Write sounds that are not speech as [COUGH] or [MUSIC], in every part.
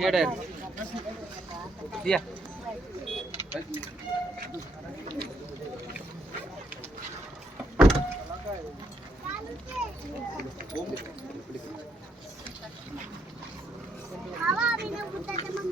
या डायर या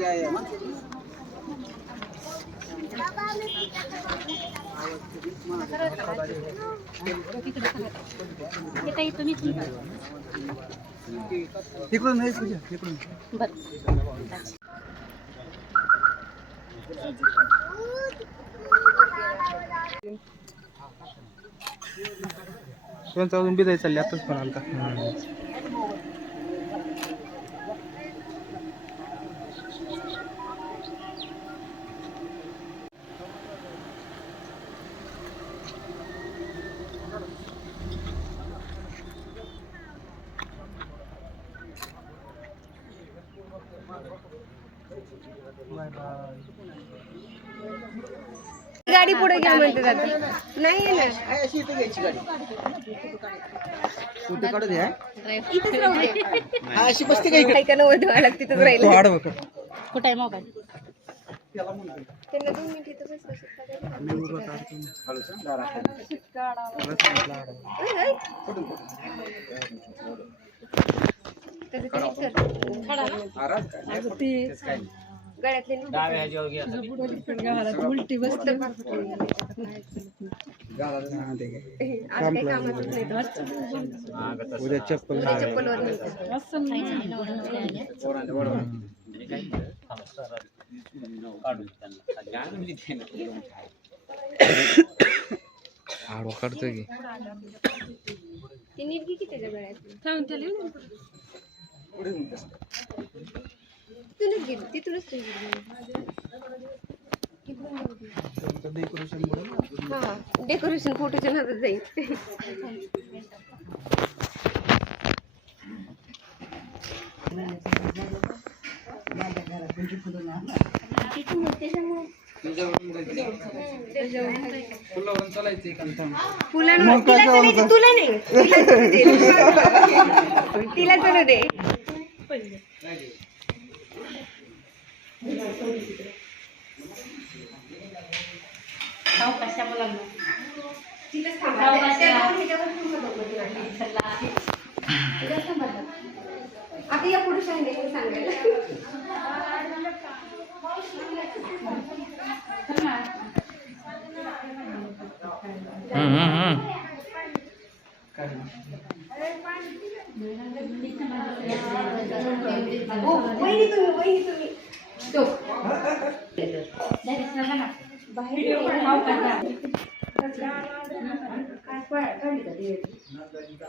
या या इकडून नाही पूजा इकडून त्यांचा अजून बिदाय चालली आताच पण आलता. गाडी पुढे घ्या म्हणते आता नाही अशी इथे घ्यायची गाडी. कुठे काढू द्या इथेच राहू दे. हा अशी बसते का इकडे ऐका नव्वद व्हायला तिथंच राहिलं. कुठे आहे मोबाईल? त्यांना दोन मिनिट इथं बसू शकता मी उभं काढतो ना. त्याचं ते विचार. गळ्यातले उलटी बसते हा, ते घे. आज काही कामातच नाही तर. उद्या चप्पल उद्या चप्पलवर नाही. आडवा काढतो की. ती नीट घे की त्याच्या गळ्यातली? तिथूनच गेली तिथूनच ते डेकोरेशन हा डेकोरेशन फोटोच्या नादात जाईल. फुलावरून चालायचं. फुलांवर तिला चालायचं, तुला नाही. तिला दे. तिलाच थांबा. बोला आता या पुढे सांगायचं सांगायला ओ, वहिनी तुम्ही वहिनी तुम्ही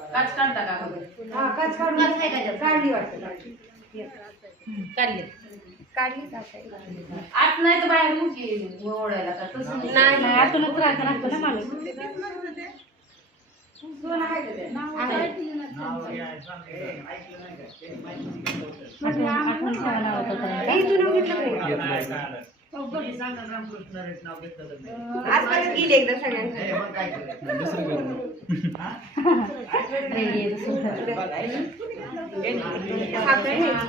काच काढता का हा काच काढून काढली वाटतं काढली. काढली आत नाही तर बाहेर मुकी ओढायला का तसं नाही. आतूनच राहायचं लागतं ना माणूस ठेवायला होतं तर. हे इथून घेतलं का नाही? आजपर्यंत गेले एकदा सगळ्यांकडे रे, दुसरं. साखर नाही.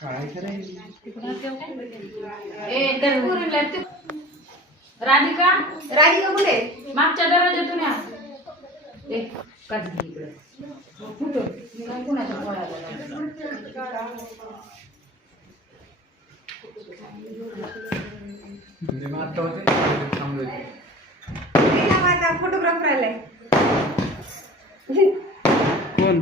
काय करायचं ए, तर पुरीला ते- राधिका राधिका कुठे आहे? मागच्या दरवाजातून या ए, काच घे इकडं. कुणाच्या माझा फोटोग्राफर आलाय कोण?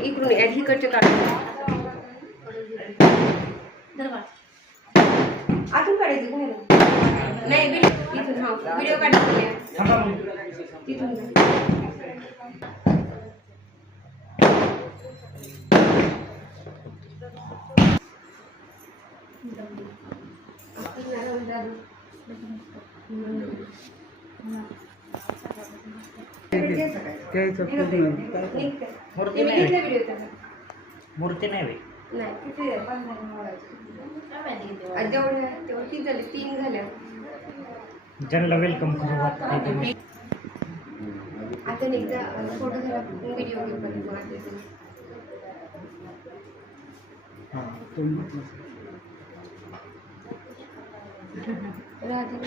इकडून इकडचे इकडच्या काढून काढायचं नाही व्हिडिओ इथून हा व्हिडिओ काढायचं तिथून मूर्ती नाही. नाही किती झाले तीन झाल्या. ज्यांना वेलकम करू वाटतं ते तुम्ही. आता एकदा फोटो झाला व्हिडिओ घेऊन मग आता तुम्ही हा तुम्ही म्हटलं. राधा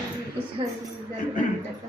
त्याचा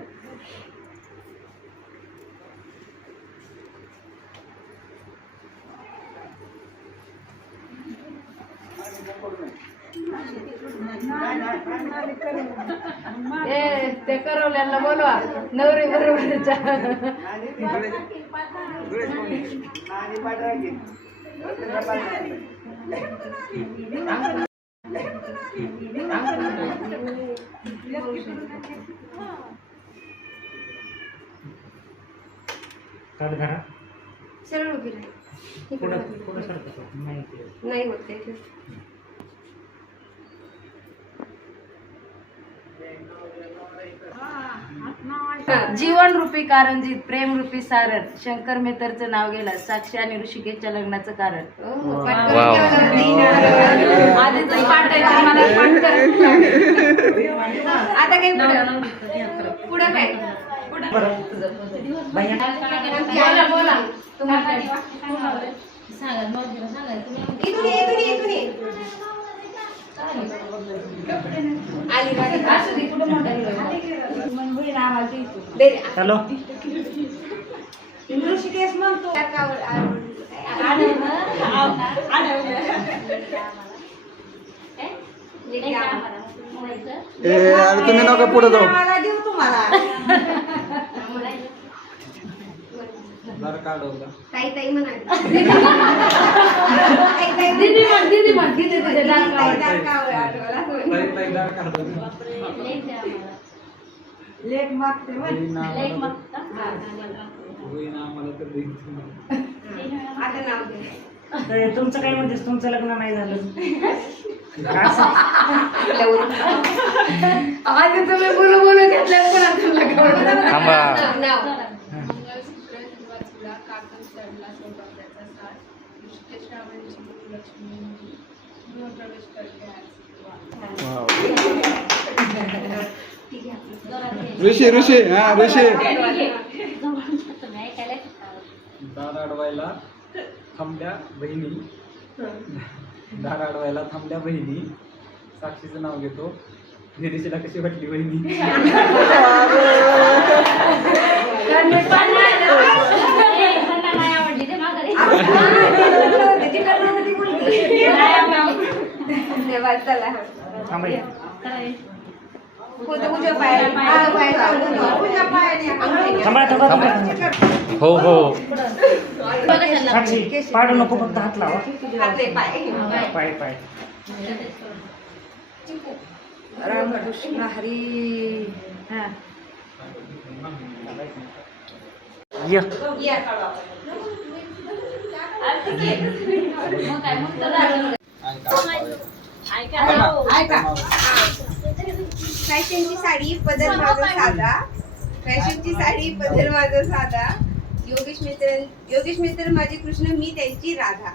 ए ते करवल्याला बोलवा. नवरी बरोबरच्या सरळ उभी नाही ते. नाही होत ते जीवन रूपी कारणजीत प्रेम रूपी सारण शंकर मेहतरचं नाव गेलं साक्षी आणि ऋषिकेशच्या लग्नाचं कारण. पाठ आहे मला पाठ. आता पुढं? काय? बोला बोला. तुम्हाला ये, हॅलो. ऋषिकेश म्हणतो अरे तुम्ही नका पुढे जाऊ. काढवला ताई ताई [LAUGHS] ताई दीदी म्हण दीदी म्हण दीदी तुझ्या ताई दाखवावर. दाखवावर आठवला. ताई आता नाव दे तर तुमचं काय म्हणतेस? तुमचं लग्न नाही झालं. आधी तुम्ही बोलू बोलू घेतल्या पण आता लग्न. नाव नाव. ऋषी ऋषी हा ऋषी. दार अडवायला थांबल्या बहिणी. दार अडवायला थांबल्या बहिणी. साक्षीचं नाव घेतो. निरीशीला कशी वाटली बहिणी? [LAUGHS] चला. थांबा उजव्या उजव्या पायाने. हो हो. साक्षी पाडू नको फक्त हात लावा. हातले पाय. पाय पाय. रामकृष्ण हरी. हा या या फॅशनची साडी पदर माझा साधा. फॅशनची साडी पदर माझा साधा. योगेश मित्र योगेश मित्र माझे कृष्ण मी त्यांची राधा.